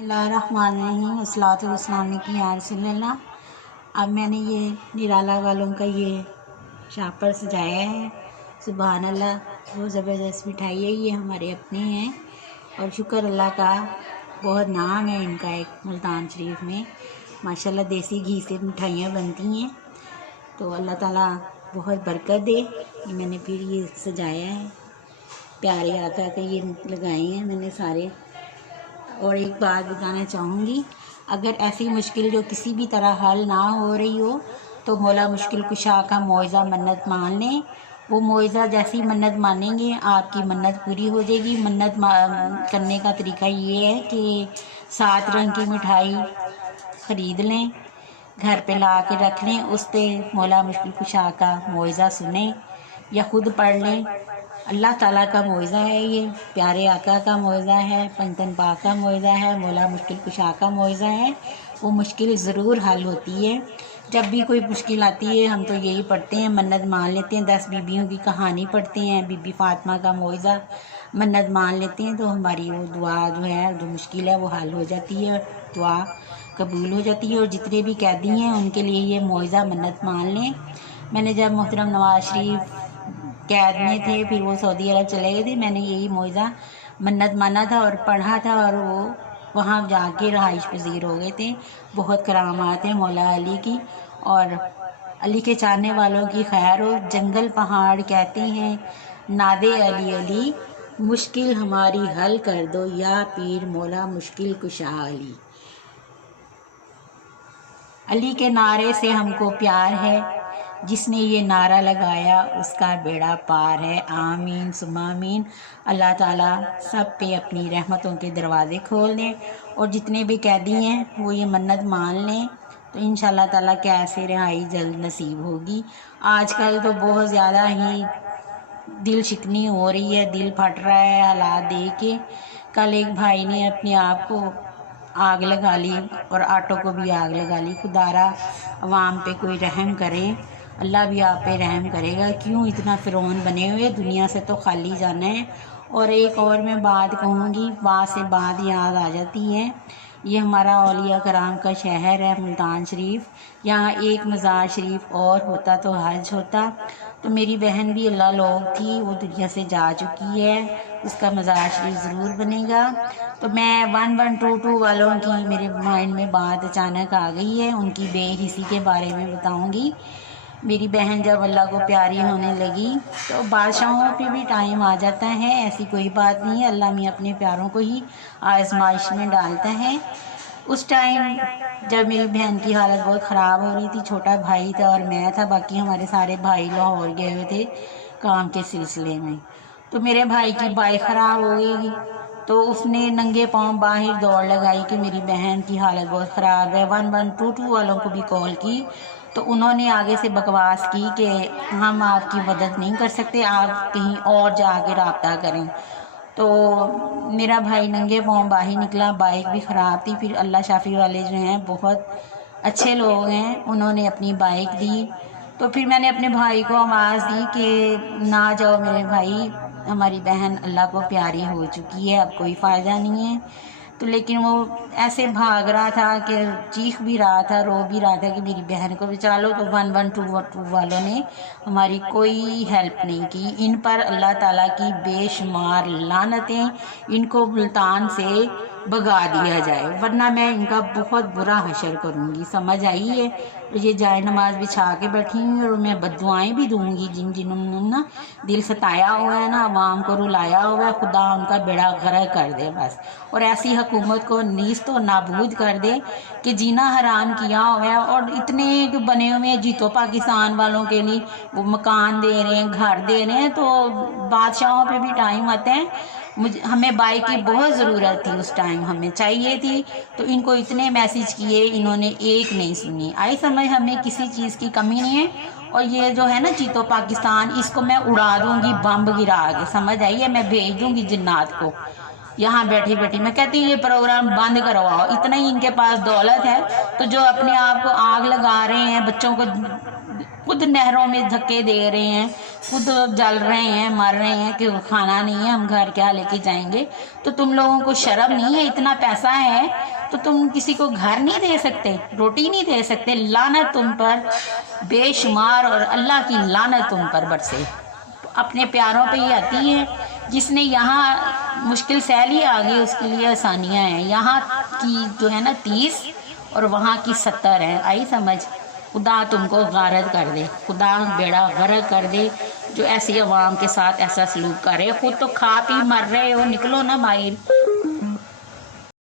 बिस्मिल्लाहिर्रहमानिर्रहीम अस्सलातु वस्सलामु अलैका या रसूलल्लाह। अब मैंने ये निराला वालों का ये शापर सजाया है। सुभान अल्लाह, बहुत ज़बरदस्त मिठाई है, ये हमारे अपने हैं और शुक्र अल्लाह का। बहुत नाम है इनका एक मुल्तान शरीफ में, माशाल्लाह देसी घी से मिठाइयाँ बनती हैं, तो अल्लाह ताला बहुत बरकत दे। ये मैंने फिर ये सजाया है, प्यारे आका के ये लगाए हैं मैंने सारे। और एक बात बताना चाहूँगी, अगर ऐसी मुश्किल जो किसी भी तरह हल ना हो रही हो तो मौला मुश्किल कुशा का मुआवजा मन्नत मान लें। वो मुआवजा जैसी मन्नत मानेंगे आपकी मन्नत पूरी हो जाएगी। मन्नत करने का तरीका ये है कि 7 रंग की मिठाई ख़रीद लें, घर पे ला के रख लें, उस पर मौला मुश्किल कुशा का मुआवजा सुनें या ख़ुद पढ़ लें। अल्लाह ताला का मुआवजा है, ये प्यारे आका का मुआवजा है, पंजतन पाक का मुआवजा है, मौला मुश्किल कुशा का मुआवजा है। वो मुश्किल ज़रूर हल होती है। जब भी कोई मुश्किल आती है हम तो यही पढ़ते हैं, मन्नत मान लेते हैं, 10 बीबियों की कहानी पढ़ते हैं, बीबी फातिमा का मुआवजा मन्नत मान लेते हैं, तो हमारी वो दुआ जो है, जो मुश्किल है वो हल हो जाती है, दुआ कबूल हो जाती है। और जितने भी कैदी हैं उनके लिए ये मुआवजा मन्नत मान लें। मैंने जब मोहतरम नवाज शरीफ कैद में थे, फिर वो सऊदी अरब चले गए थे, मैंने यही मुआवजा मन्नत माना था और पढ़ा था, और वो वहाँ जाके रहाइश पजीर हो गए थे। बहुत करामात है मौला अली की, और अली के चाहने वालों की खैर हो। जंगल पहाड़ कहते हैं नादे अली अली, मुश्किल हमारी हल कर दो या पीर मौला मुश्किल कुशा अली। अली के नारे से हमको प्यार है, जिसने ये नारा लगाया उसका बेड़ा पार है। आमीन सुम्मा आमीन। अल्लाह ताला सब पे अपनी रहमतों के दरवाज़े खोल दें, और जितने भी कैदी हैं वो ये मन्नत मान लें, तो इंशाल्लाह ताला कैसे रिहाई जल्द नसीब होगी। आजकल तो बहुत ज़्यादा ही दिल शिकनी हो रही है, दिल फट रहा है हालात देख के। कल एक भाई ने अपने आप को आग लगा ली और ऑटो को भी आग लगा ली। खुदारा अवाम पे कोई रहम करे, अल्लाह भी आप पे रहम करेगा। क्यों इतना फ़िरौन बने हुए, दुनिया से तो खाली जाना है। और एक और मैं बात कहूँगी, बात से बात याद आ जाती है। ये हमारा औलिया कराम का शहर है मुल्तान शरीफ, यहाँ एक मज़ार शरीफ और होता तो हज होता। तो मेरी बहन भी अल्लाह लोग थी, वो दुनिया से जा चुकी है, उसका मज़ार शरीफ ज़रूर बनेगा। तो मैं 1122 वालों की मेरे माइंड में बात अचानक आ गई है, उनकी बेहिसी के बारे में बताऊँगी। मेरी बहन जब अल्लाह को प्यारी होने लगी तो बादशाहों पे भी टाइम आ जाता है, ऐसी कोई बात नहीं है। अल्लाह में अपने प्यारों को ही आजमाइश में डालता है। उस टाइम जब मेरी बहन की हालत बहुत ख़राब हो रही थी, छोटा भाई था और मैं था, बाकी हमारे सारे भाई लाहौर गए हुए थे काम के सिलसिले में। तो मेरे भाई की बाइक ख़राब हो गई, तो उसने नंगे पाँव बाहर दौड़ लगाई कि मेरी बहन की हालत बहुत ख़राब है। 1122 वालों को भी कॉल की, तो उन्होंने आगे से बकवास की कि हम आपकी मदद नहीं कर सकते, आप कहीं और जाके रब्ता करें। तो मेरा भाई नंगे पाँव बाहर निकला, बाइक भी ख़राब थी। फिर अल्लाह शाफी वाले जो हैं बहुत अच्छे लोग हैं, उन्होंने अपनी बाइक दी। तो फिर मैंने अपने भाई को आवाज़ दी कि ना जाओ मेरे भाई, हमारी बहन अल्लाह को प्यारी हो चुकी है, अब कोई फ़ायदा नहीं है। तो लेकिन वो ऐसे भाग रहा था कि चीख भी रहा था, रो भी रहा था कि मेरी बहन को बचा लो। तो 1122 वालों ने हमारी कोई हेल्प नहीं की। इन पर अल्लाह ताला की बेशुमार लानतें, इनको मुल्तान से भगा दिया जाए, वरना मैं इनका बहुत बुरा हशर करूँगी। समझ आई है? ये जाए नमाज बिछा के बैठी हूँ, और मैं बद्दुआएँ भी दूँगी जिन जिन्होंने ना दिल सताया हुआ है, ना आवाम को रुलाया हुआ है। खुदा उनका बेड़ा गर्क कर दे बस, और ऐसी हुकूमत को नीस्त तो नाबूद कर दे कि जीना हराम किया हुआ है। और इतने बने हुए जीतो पाकिस्तान वालों के लिए, वो मकान दे रहे हैं, घर दे रहे हैं, तो बादशाहों पे भी टाइम आते हैं। हमें बाइक की बहुत ज़रूरत थी, उस टाइम हमें चाहिए थी, तो इनको इतने मैसेज किए, इन्होंने एक नहीं सुनी। आई समझ, हमें किसी चीज़ की कमी नहीं है। और ये जो है ना जीतो पाकिस्तान, इसको मैं उड़ा दूंगी बम गिरा के, समझ आई है? मैं भेज दूंगी जिन्नात को यहाँ बैठी बैठी। मैं कहती हूँ ये प्रोग्राम बंद करवाओ, इतना ही इनके पास दौलत है। तो जो अपने आप को आग लगा रहे हैं, बच्चों को खुद नहरों में धक्के दे रहे हैं, खुद जल रहे हैं, मर रहे हैं कि खाना नहीं है, हम घर क्या लेके जाएंगे। तो तुम लोगों को शर्म नहीं है? इतना पैसा है तो तुम किसी को घर नहीं दे सकते, रोटी नहीं दे सकते? लानत तुम पर बेशुमार, और अल्लाह की लानत तुम पर बरसे। अपने प्यारों पे ही आती है। जिसने यहाँ मुश्किल सैली आ गई उसके लिए आसानियाँ हैं। यहाँ की जो है ना 30 और वहाँ की 70 है। आई समझ? खुदा तुमको गारत कर दे, खुदा बेड़ा गर्क कर दे जो ऐसी अवाम के साथ ऐसा सलूक करे। खुद तो खा पी मर रहे हो, निकलो ना बाहर।